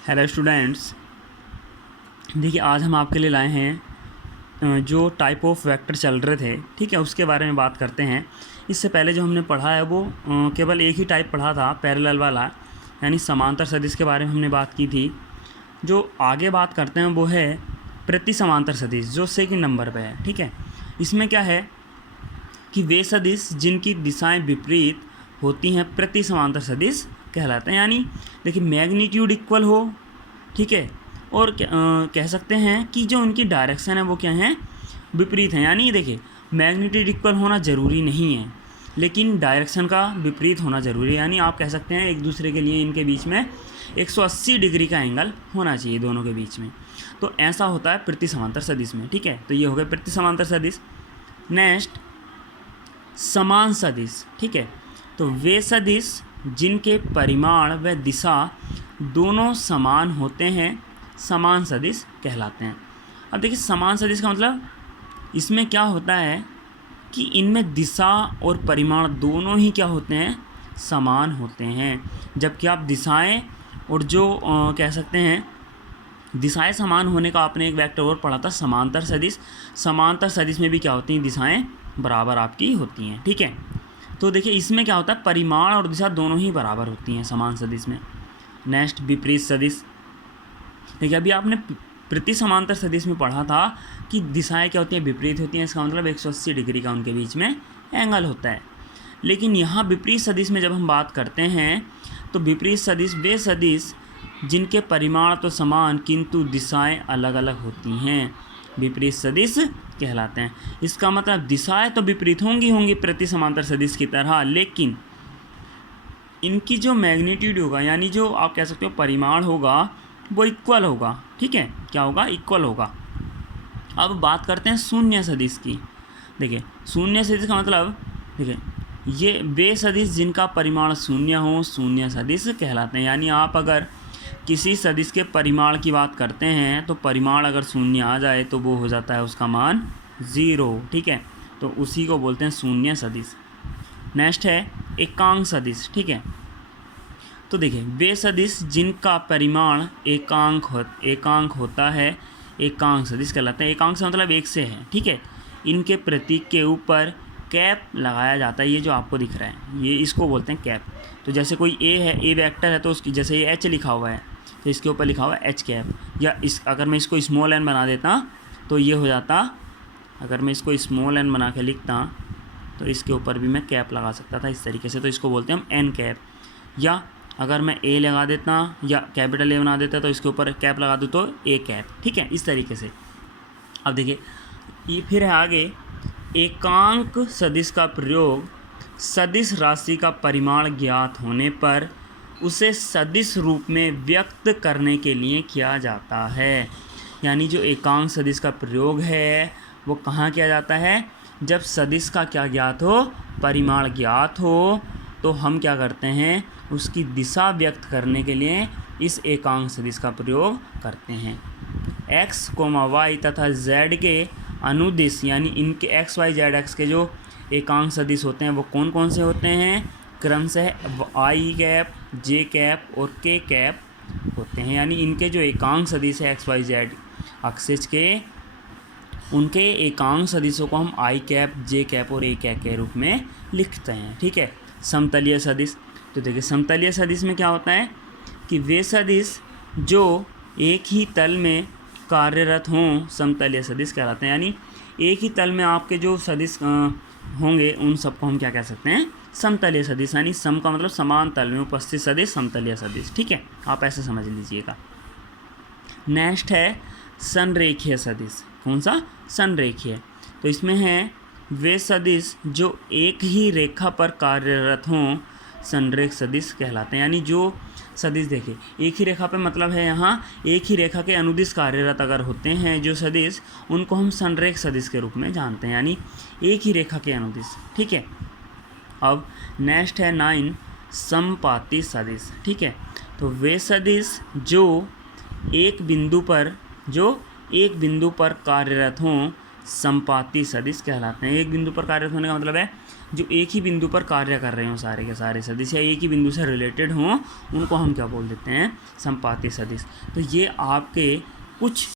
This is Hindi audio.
हेलो स्टूडेंट्स, देखिए आज हम आपके लिए लाए हैं जो टाइप ऑफ वेक्टर चल रहे थे, ठीक है, उसके बारे में बात करते हैं। इससे पहले जो हमने पढ़ा है वो केवल एक ही टाइप पढ़ा था, पैरेलल वाला, यानी समांतर सदिश के बारे में हमने बात की थी। जो आगे बात करते हैं वो है प्रति समांतर सदिश, जो सेकंड नंबर पे है, ठीक है। इसमें क्या है कि वे सदिश जिनकी दिशाएं विपरीत होती हैं प्रति समांतर सदिश कहलाते हैं। यानी देखिए मैग्नीट्यूड इक्वल हो, ठीक है, और कह सकते हैं कि जो उनकी डायरेक्शन है वो क्या है, विपरीत है। यानी देखिए मैग्नीट्यूड इक्वल होना ज़रूरी नहीं है, लेकिन डायरेक्शन का विपरीत होना ज़रूरी है। यानी आप कह सकते हैं एक दूसरे के लिए इनके बीच में 180 डिग्री का एंगल होना चाहिए दोनों के बीच में। तो ऐसा होता है प्रति समांतर सदिश में, ठीक है। तो ये हो गया प्रति समांतर सदिश। नेक्स्ट समान सदिश, ठीक है। तो वे सदिश जिनके परिमाण व दिशा दोनों समान होते हैं समान सदिश कहलाते हैं। अब देखिए समान सदिश का मतलब इसमें क्या होता है कि इनमें दिशा और परिमाण दोनों ही क्या होते हैं, समान होते हैं। जबकि आप दिशाएं और जो कह सकते हैं दिशाएं समान होने का आपने एक वेक्टर और पढ़ा था, समांतर सदिश। समांतर सदिश में भी क्या होती हैं, दिशाएं बराबर आपकी होती हैं, ठीक है। तो देखिए इसमें क्या होता है, परिमाण और दिशा दोनों ही बराबर होती हैं समान सदिश में। नेक्स्ट विपरीत सदिश। देखिए अभी आपने प्रति समांतर सदिश में पढ़ा था कि दिशाएं क्या होती हैं, विपरीत होती हैं। इसका मतलब 180 डिग्री का उनके बीच में एंगल होता है। लेकिन यहाँ विपरीत सदिश में जब हम बात करते हैं तो विपरीत सदिश वे सदिश जिनके परिमाण तो समान किंतु दिशाएं अलग अलग होती हैं विपरीत सदिश कहलाते हैं। इसका मतलब दिशाएं तो विपरीत होंगी प्रति समांतर सदिश की तरह, लेकिन इनकी जो मैग्नीट्यूड होगा, यानी जो आप कह सकते हो परिमाण होगा, वो इक्वल होगा, ठीक है। क्या होगा, इक्वल होगा। अब बात करते हैं शून्य सदिश की। देखिए शून्य सदिश का मतलब, देखिए ये वे सदिश जिनका परिमाण शून्य हो शून्य सदिश कहलाते हैं। यानी आप अगर किसी सदिश के परिमाण की बात करते हैं तो परिमाण अगर शून्य आ जाए तो वो हो जाता है उसका मान 0, ठीक है। तो उसी को बोलते हैं शून्य सदिश। नेक्स्ट है एकांक सदिश, ठीक है। तो देखिए वे सदिश जिनका परिमाण एकांक होता है एकांक सदिश कहलाते हैं। एकांक से मतलब एक से है, ठीक है। इनके प्रतीक के ऊपर कैप लगाया जाता है, ये जो आपको दिख रहा है ये इसको बोलते हैं कैप। तो जैसे कोई ए है, ए वेक्टर है, तो उसकी जैसे ये एच लिखा हुआ है तो इसके ऊपर लिखा हुआ है एच कैप। या इस अगर मैं इसको स्मॉल एन बना देता तो ये हो जाता, अगर मैं इसको स्मॉल एन बना के लिखता तो इसके ऊपर भी मैं कैप लगा सकता था इस तरीके से। तो इसको बोलते हैं हम एन कैप। या अगर मैं ए लगा देता या कैपिटल ए बना देता तो इसके ऊपर कैप लगा दूँ तो ए कैप, ठीक है, इस तरीके से। अब देखिए ये फिर है आगे एकांक सदिश का प्रयोग सदिश राशि का परिमाण ज्ञात होने पर उसे सदिश रूप में व्यक्त करने के लिए किया जाता है। यानी जो एकांक सदिश का प्रयोग है वो कहाँ किया जाता है, जब सदिश का क्या ज्ञात हो, परिमाण ज्ञात हो, तो हम क्या करते हैं उसकी दिशा व्यक्त करने के लिए इस एकांक सदिश का प्रयोग करते हैं। x, y तथा z के अनुदिश, यानी इनके x, y, z, x के जो एकांक सदिश होते हैं वो कौन कौन से होते हैं, क्रमशः i कैप, j कैप और k कैप होते हैं। यानी इनके जो एकांक सदिश है x, y, z एक्सिस के, उनके एकांक सदिशों को हम i कैप, j कैप और a कैप के रूप में लिखते हैं, ठीक है। समतलीय सदिश। तो देखिए समतलीय सदिश में क्या होता है कि वे सदिश जो एक ही तल में कार्यरत हों समतलीय सदिश कहलाते हैं। यानी एक ही तल में आपके जो सदिश होंगे उन सबको हम क्या कह सकते हैं, समतलीय सदिश। यानी सम का मतलब समान तल में उपस्थित सदिश समतलीय सदिश, ठीक है, आप ऐसे समझ लीजिएगा। नेक्स्ट है संरेखीय सदिश। कौन सा, संरेखीय। तो इसमें है वे सदिश जो एक ही रेखा पर कार्यरत हों संरेख सदिश कहलाते हैं। यानी जो सदिश, देखिए एक ही रेखा पे मतलब है यहाँ एक ही रेखा के अनुदिश कार्यरत अगर होते हैं जो सदिश, उनको हम संरेख सदिश के रूप में जानते हैं। यानी एक ही रेखा के अनुदिश, ठीक है। अब नेक्स्ट है 9 समपाती सदिश, ठीक है। तो वे सदिश जो एक बिंदु पर कार्यरत हों समपाती सदिश कहलाते हैं। एक बिंदु पर कार्यरत होने का मतलब है जो एक ही बिंदु पर कार्य कर रहे हों, सारे के सारे सदिश या एक ही बिंदु से रिलेटेड हों, उनको हम क्या बोल देते हैं, संपाती सदिश। तो ये आपके कुछ